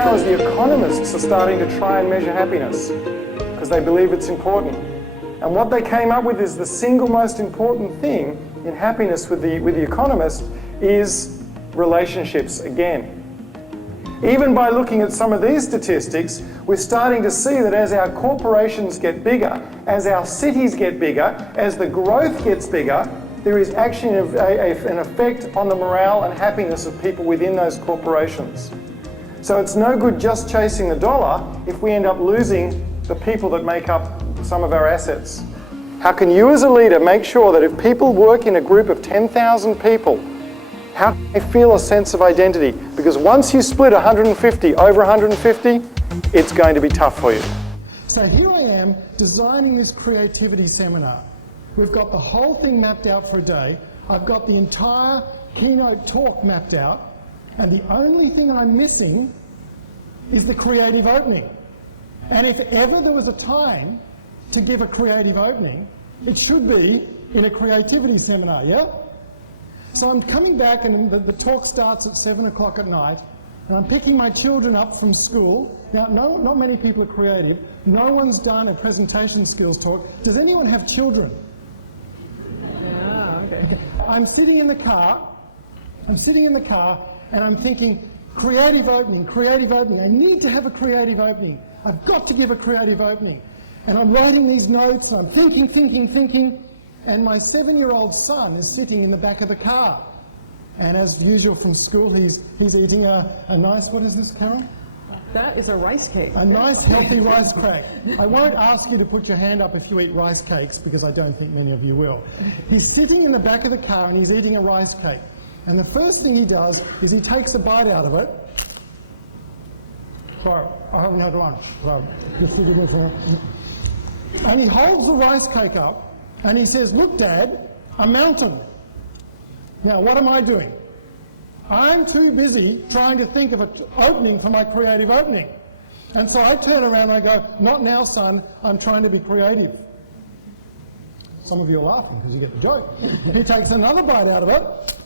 now is the economists are starting to try and measure happiness because they believe it's important. And what they came up with is the single most important thing in happiness with the economist is relationships again. Even by looking at some of these statistics, we're starting to see that as our corporations get bigger, as our cities get bigger, as the growth gets bigger, there is actually an effect on the morale and happiness of people within those corporations. So it's no good just chasing the dollar if we end up losing the people that make up some of our assets. How can you as a leader make sure that if people work in a group of 10,000 people, how can they feel a sense of identity? Because once you split 150 over 150, it's going to be tough for you. So here I am designing this creativity seminar. We've got the whole thing mapped out for a day. I've got the entire keynote talk mapped out. And the only thing I'm missing is the creative opening. And if ever there was a time to give a creative opening, it should be in a creativity seminar, yeah? So I'm coming back and the talk starts at 7 o'clock at night, and I'm picking my children up from school. Now, not many people are creative. No one's done a presentation skills talk. Does anyone have children? Yeah, okay. I'm sitting in the car, and I'm thinking, creative opening. I need to have a creative opening. I've got to give a creative opening. And I'm writing these notes, and I'm thinking, and my 7-year-old son is sitting in the back of the car. And as usual from school, he's eating a nice, what is this, Carol? That is a rice cake. A nice, healthy rice cake. I won't ask you to put your hand up if you eat rice cakes, because I don't think many of you will. He's sitting in the back of the car, and he's eating a rice cake. And the first thing he does is he takes a bite out of it. Sorry, I haven't had lunch. So just forgive me for that. And he holds the rice cake up, and he says, "Look, Dad, a mountain." Now, what am I doing? I'm too busy trying to think of an opening for my creative opening. And so I turn around and I go, "Not now, son, I'm trying to be creative." Some of you are laughing because you get the joke. He takes another bite out of it,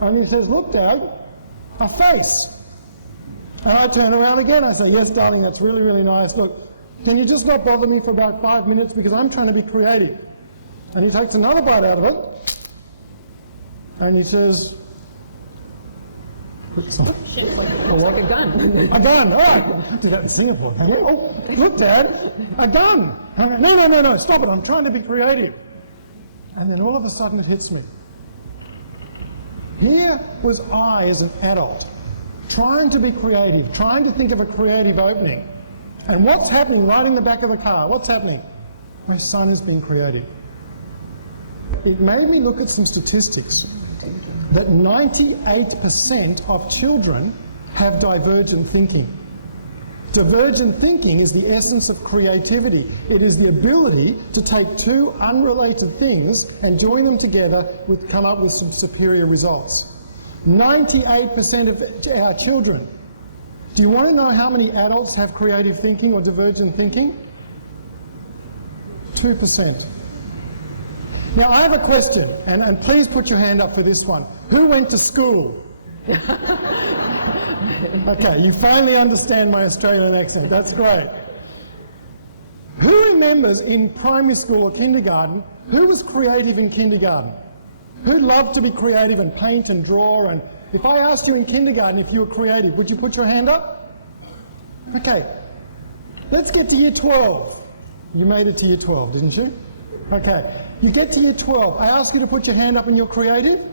and he says, "Look, Dad, a face." And I turn around again, I say, "Yes, darling, that's really, really nice. Look, can you just not bother me for about 5 minutes because I'm trying to be creative?" And he takes another bite out of it, and he says, It's like a gun. "A gun, all right." I do that in Singapore. "Oh, look, Dad, a gun." I go, No, stop it, I'm trying to be creative. And then all of a sudden it hits me. Here was I as an adult, trying to be creative, trying to think of a creative opening. And what's happening right in the back of the car? What's happening? My son is being creative. It made me look at some statistics that 98% of children have divergent thinking. Divergent thinking is the essence of creativity. It is the ability to take two unrelated things and join them together with come up with some superior results. 98% of our children. Do you want to know how many adults have creative thinking or divergent thinking? 2%. Now I have a question, and please put your hand up for this one. Who went to school? Okay, you finally understand my Australian accent. That's great. Who remembers in primary school or kindergarten, who was creative in kindergarten? Who loved to be creative and paint and draw? And if I asked you in kindergarten if you were creative, would you put your hand up? Okay, let's get to year 12. You made it to year 12, didn't you? Okay, you get to year 12. I ask you to put your hand up and you're creative?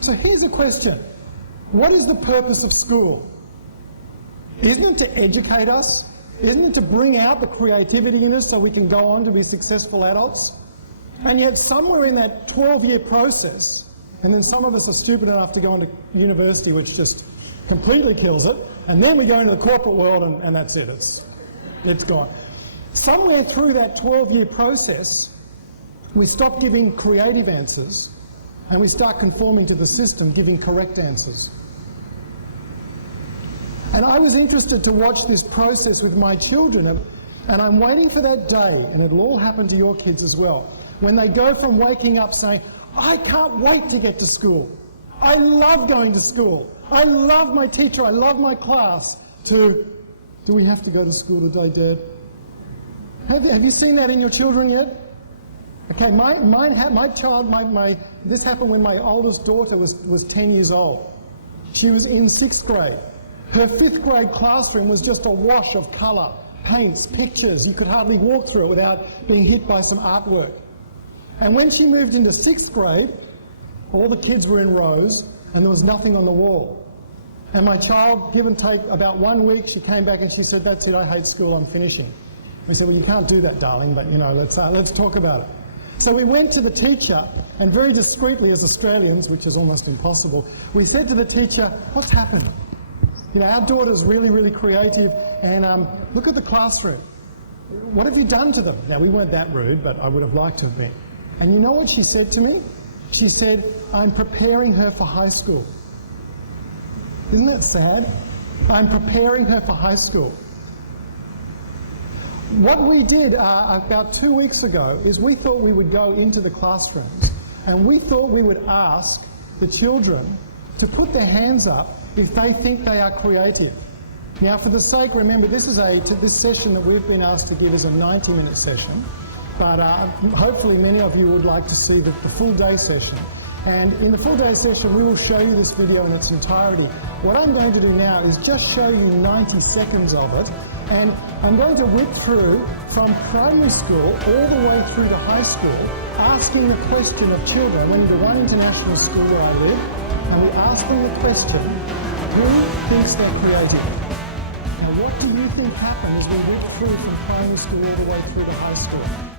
So here's a question. What is the purpose of school? Isn't it to educate us? Isn't it to bring out the creativity in us so we can go on to be successful adults? And yet somewhere in that 12-year process, and then some of us are stupid enough to go into university, which just completely kills it, and then we go into the corporate world and that's it, it's gone. Somewhere through that 12-year process, we stop giving creative answers and we start conforming to the system, giving correct answers. And I was interested to watch this process with my children, and I'm waiting for that day, and it'll all happen to your kids as well, when they go from waking up saying, "I can't wait to get to school. I love going to school. I love my teacher. I love my class. To, do we have to go to school today, Dad? Have you seen that in your children yet? Okay, this happened when my oldest daughter was 10 years old. She was in 6th grade. Her 5th grade classroom was just a wash of colour, paints, pictures. You could hardly walk through it without being hit by some artwork. And when she moved into 6th grade, all the kids were in rows and there was nothing on the wall. And my child, give and take about 1 week, she came back and she said, "That's it, I hate school, I'm finishing." We said, "Well, you can't do that, darling, but let's talk about it." So we went to the teacher, and very discreetly as Australians, which is almost impossible, we said to the teacher, "What's happened? Our daughter's really, really creative, and look at the classroom. What have you done to them?" Now, we weren't that rude, but I would have liked to have been. And you know what she said to me? She said, "I'm preparing her for high school." Isn't that sad? I'm preparing her for high school. What we did about 2 weeks ago is we thought we would go into the classrooms and we thought we would ask the children to put their hands up if they think they are creative. Now, for the sake, remember, this session that we've been asked to give is a 90-minute session, but hopefully many of you would like to see the full day session. And in the full day session, we will show you this video in its entirety. What I'm going to do now is just show you 90 seconds of it, and I'm going to whip through from primary school all the way through to high school, asking the question of children. We're into one international school where I live, and we're asking the question, who thinks they're creative? Now, what do you think happened as we whipped through from primary school all the way through to high school?